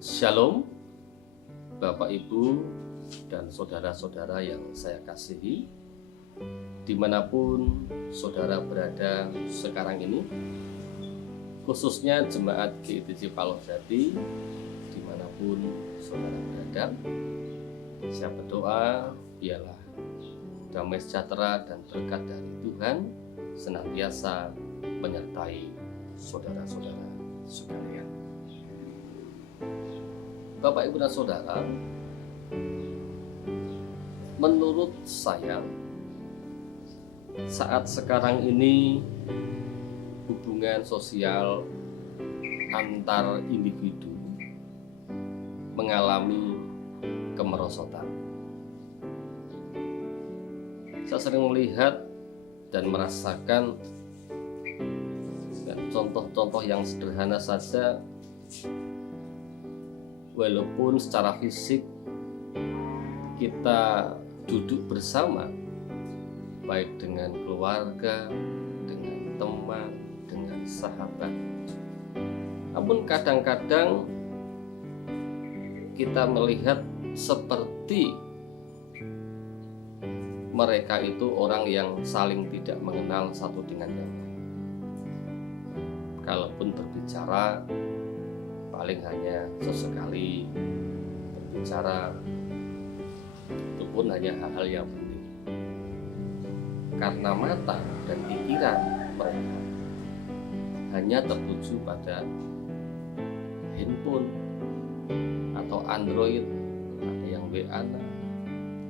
Shalom, Bapak Ibu dan saudara-saudara yang saya kasihi, dimanapun saudara berada sekarang ini, khususnya jemaat GITC Palosjati, dimanapun saudara berada, saya berdoa biarlah damai sejahtera dan berkat dari Tuhan senantiasa menyertai saudara-saudara sekalian. Bapak, Ibu, dan Saudara, menurut saya saat sekarang ini hubungan sosial antar individu mengalami kemerosotan. Saya sering melihat dan merasakan contoh-contoh yang sederhana saja. Walaupun secara fisik kita duduk bersama, baik dengan keluarga, dengan teman, dengan sahabat, namun kadang-kadang kita melihat seperti mereka itu orang yang saling tidak mengenal satu dengan yang lain. Kalaupun berbicara, paling hanya sesekali berbicara, itu pun hanya hal-hal yang penting. Karena mata dan pikiran mereka hanya tertuju pada handphone atau Android, ada yang WA,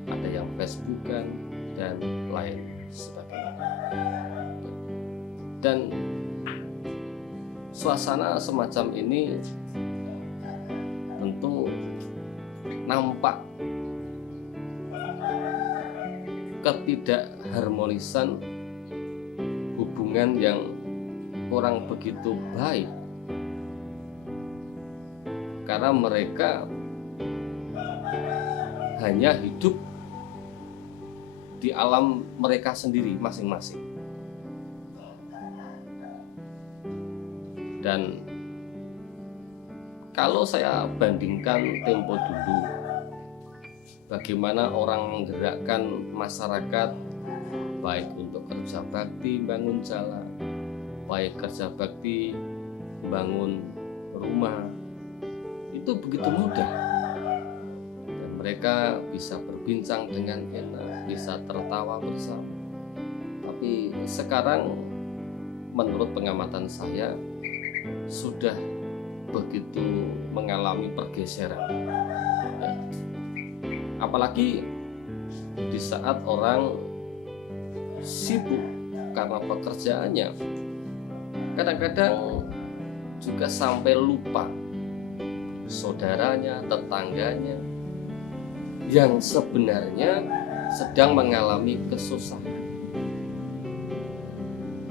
ada yang Facebookan, dan lain sebagainya. Dan suasana semacam ini tentu nampak ketidakharmonisan hubungan yang kurang begitu baik, karena mereka hanya hidup di alam mereka sendiri masing-masing. Dan kalau saya bandingkan tempo dulu, bagaimana orang menggerakkan masyarakat, baik untuk kerja bakti bangun jalan, baik kerja bakti bangun rumah, itu begitu mudah. Dan mereka bisa berbincang dengan enak, bisa tertawa bersama. Tapi sekarang menurut pengamatan saya sudah begitu mengalami pergeseran, ya. Apalagi di saat orang sibuk karena pekerjaannya, kadang-kadang juga sampai lupa saudaranya, tetangganya yang sebenarnya sedang mengalami kesusahan.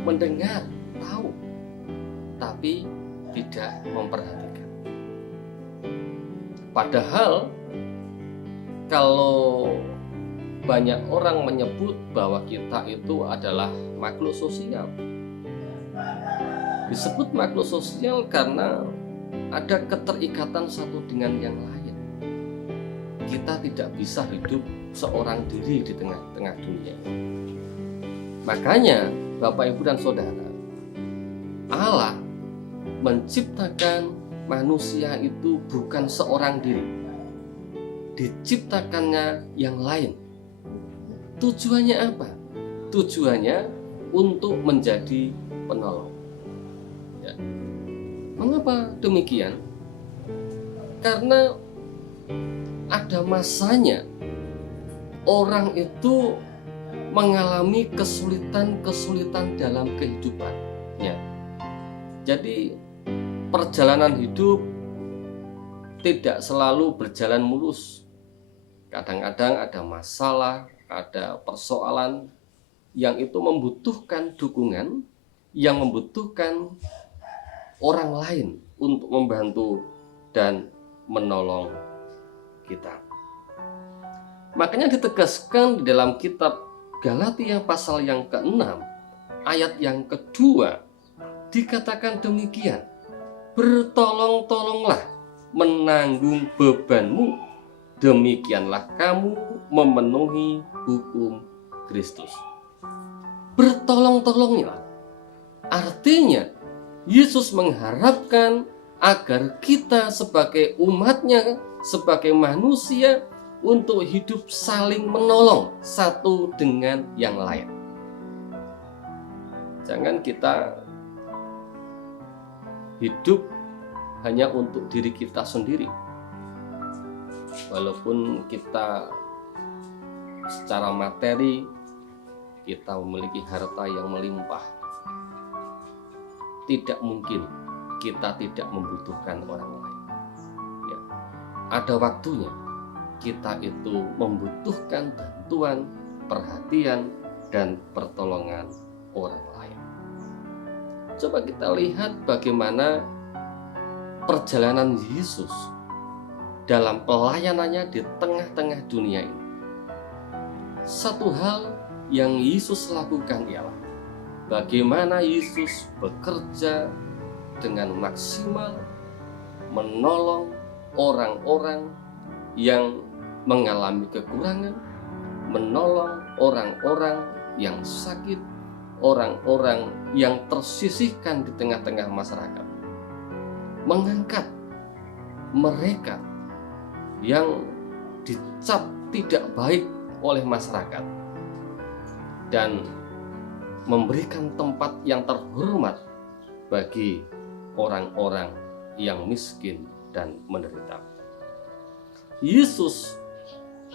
Mendengar, tahu, tapi tidak memperhatikan. Padahal kalau banyak orang menyebut bahwa kita itu adalah makhluk sosial, disebut makhluk sosial karena ada keterikatan satu dengan yang lain. Kita tidak bisa hidup seorang diri di tengah-tengah dunia. Makanya Bapak, Ibu, dan Saudara, Allah menciptakan manusia itu bukan seorang diri, diciptakannya yang lain. Tujuannya apa? Tujuannya untuk menjadi penolong, ya. Mengapa demikian? Karena ada masanya orang itu mengalami kesulitan-kesulitan dalam kehidupannya. Jadi perjalanan hidup tidak selalu berjalan mulus. Kadang-kadang ada masalah, ada persoalan yang itu membutuhkan dukungan, yang membutuhkan orang lain untuk membantu dan menolong kita. Makanya ditegaskan di dalam kitab Galatia pasal yang ke-6 ayat yang kedua, dikatakan demikian, bertolong-tolonglah menanggung bebanmu, demikianlah kamu memenuhi hukum Kristus. Bertolong-tolonglah. Artinya, Yesus mengharapkan agar kita sebagai umatnya, sebagai manusia, untuk hidup saling menolong satu dengan yang lain. Jangan kita hidup hanya untuk diri kita sendiri. Walaupun kita secara materi kita memiliki harta yang melimpah, tidak mungkin kita tidak membutuhkan orang lain. Ya, ada waktunya kita itu membutuhkan bantuan, perhatian, dan pertolongan orang lain. Coba kita lihat bagaimana perjalanan Yesus dalam pelayanannya di tengah-tengah dunia ini. Satu hal yang Yesus lakukan ialah bagaimana Yesus bekerja dengan maksimal menolong orang-orang yang mengalami kekurangan, menolong orang-orang yang sakit, orang-orang yang tersisihkan di tengah-tengah masyarakat, mengangkat mereka yang dicap tidak baik oleh masyarakat dan memberikan tempat yang terhormat bagi orang-orang yang miskin dan menderita. Yesus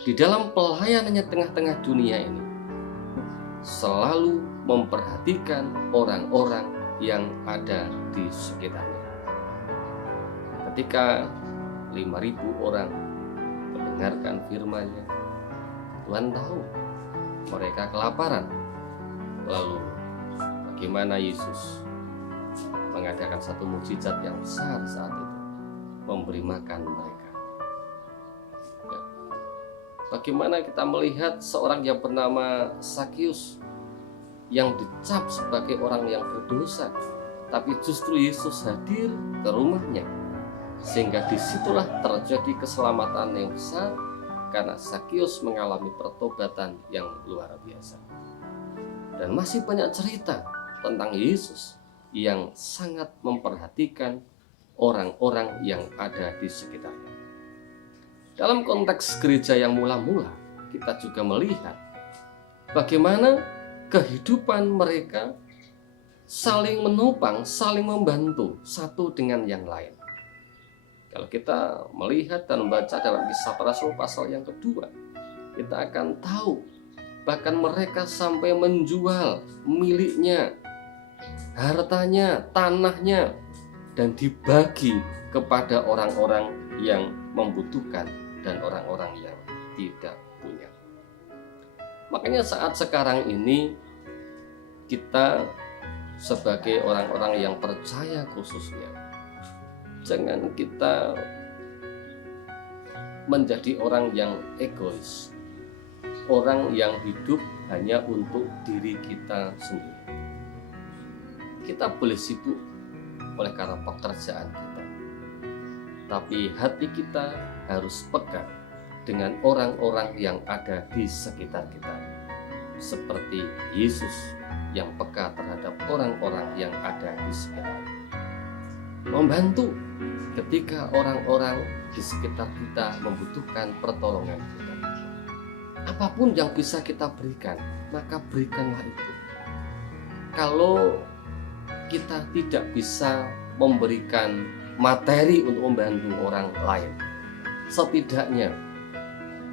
di dalam pelayanannya tengah-tengah dunia ini selalu memperhatikan orang-orang yang ada di sekitarnya. Ketika 5.000 orang mendengarkan firman-Nya, Tuhan tahu mereka kelaparan. Lalu bagaimana Yesus mengadakan satu mukjizat yang besar saat itu, memberi makan mereka. Ya. Bagaimana kita melihat seorang yang bernama Zakius yang dicap sebagai orang yang berdosa, tapi justru Yesus hadir ke rumahnya, sehingga disitulah terjadi keselamatan yang besar karena Zakius mengalami pertobatan yang luar biasa. Dan masih banyak cerita tentang Yesus yang sangat memperhatikan orang-orang yang ada di sekitarnya. Dalam konteks gereja yang mula-mula, kita juga melihat bagaimana kehidupan mereka saling menopang, saling membantu satu dengan yang lain. Kalau kita melihat dan membaca dalam Kisah Para Rasul pasal yang kedua, kita akan tahu bahkan mereka sampai menjual miliknya, hartanya, tanahnya, dan dibagi kepada orang-orang yang membutuhkan dan orang-orang yang tidak punya. Makanya saat sekarang ini kita sebagai orang-orang yang percaya khususnya, jangan kita menjadi orang yang egois, orang yang hidup hanya untuk diri kita sendiri. Kita boleh sibuk oleh karena pekerjaan kita, tapi hati kita harus pekat dengan orang-orang yang ada di sekitar kita, seperti Yesus yang peka terhadap orang-orang yang ada di sekitar. Membantu ketika orang-orang di sekitar kita membutuhkan pertolongan kita. Apapun yang bisa kita berikan, maka berikanlah itu. Kalau kita tidak bisa memberikan materi untuk membantu orang lain, setidaknya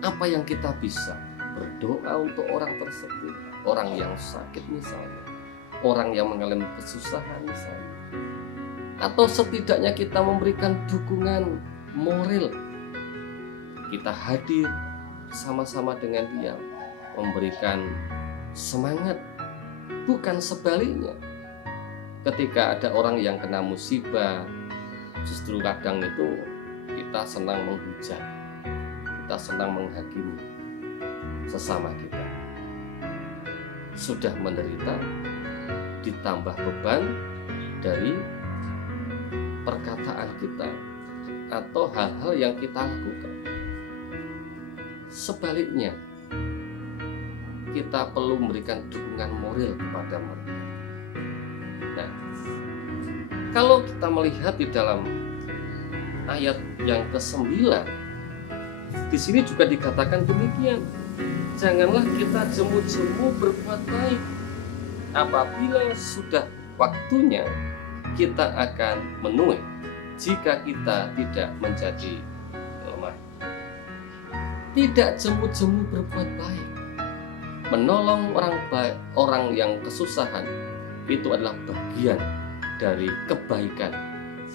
apa yang kita bisa berdoa untuk orang tersebut, orang yang sakit misalnya, orang yang mengalami kesusahan misalnya, atau setidaknya kita memberikan dukungan moral. Kita hadir sama-sama dengan dia, memberikan semangat, bukan sebaliknya. Ketika ada orang yang kena musibah, justru kadang itu kita senang menghujat, kita senang menghakimi sesama kita. Sudah menderita, ditambah beban dari perkataan kita, atau hal-hal yang kita lakukan. Sebaliknya, kita perlu memberikan dukungan moral kepada mereka. Nah, kalau kita melihat di dalam ayat yang ke-9, di sini juga dikatakan demikian. Janganlah kita jemu-jemu berbuat baik. Apabila sudah waktunya, kita akan menuai jika kita tidak menjadi lemah. Tidak jemu-jemu berbuat baik, menolong orang yang kesusahan, itu adalah bagian dari kebaikan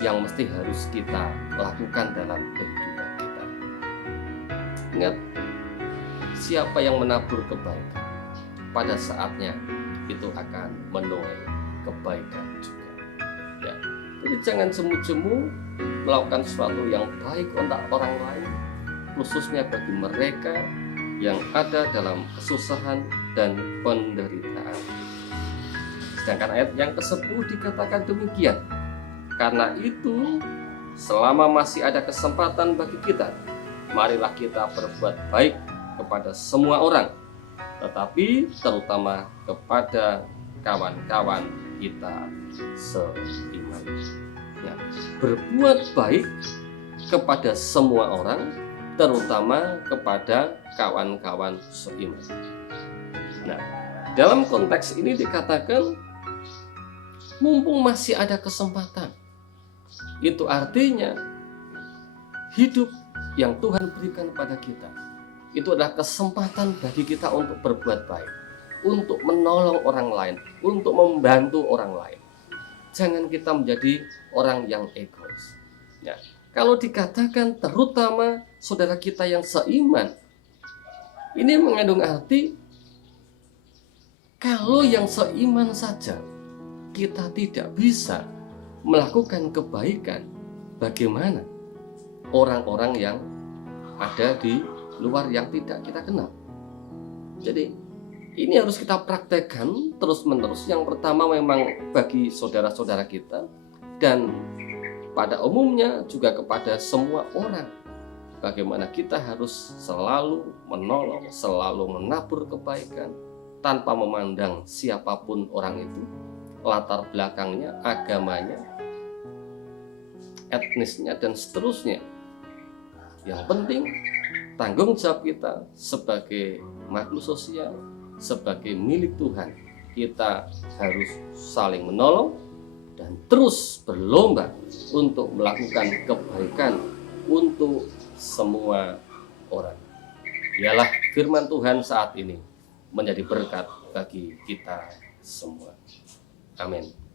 yang mesti harus kita lakukan dalam kehidupan kita. Ingat, siapa yang menabur kebaikan, pada saatnya itu akan menuai kebaikan juga. Ya. Jadi jangan jemu-jemu melakukan sesuatu yang baik untuk orang lain, khususnya bagi mereka yang ada dalam kesusahan dan penderitaan. Sedangkan ayat yang ke-10 dikatakan demikian. Karena itu, selama masih ada kesempatan bagi kita, marilah kita berbuat baik kepada semua orang, tetapi terutama kepada kawan-kawan kita seiman. Ya, berbuat baik kepada semua orang, terutama kepada kawan-kawan seiman. Nah, dalam konteks ini dikatakan mumpung masih ada kesempatan. Itu artinya hidup yang Tuhan berikan pada kita, itu adalah kesempatan bagi kita untuk berbuat baik, untuk menolong orang lain, untuk membantu orang lain. Jangan kita menjadi orang yang egois. Ya, kalau dikatakan terutama saudara kita yang seiman, ini mengandung arti kalau yang seiman saja kita tidak bisa melakukan kebaikan, bagaimana orang-orang yang ada di luar yang tidak kita kenal? Jadi ini harus kita praktekkan terus-menerus. Yang pertama memang bagi saudara-saudara kita, dan pada umumnya juga kepada semua orang. Bagaimana kita harus selalu menolong, selalu menabur kebaikan, tanpa memandang siapapun orang itu, latar belakangnya, agamanya, etnisnya, dan seterusnya. Yang penting tanggung jawab kita sebagai makhluk sosial, sebagai milik Tuhan, kita harus saling menolong dan terus berlomba untuk melakukan kebaikan untuk semua orang. Biarlah firman Tuhan saat ini menjadi berkat bagi kita semua. Amin.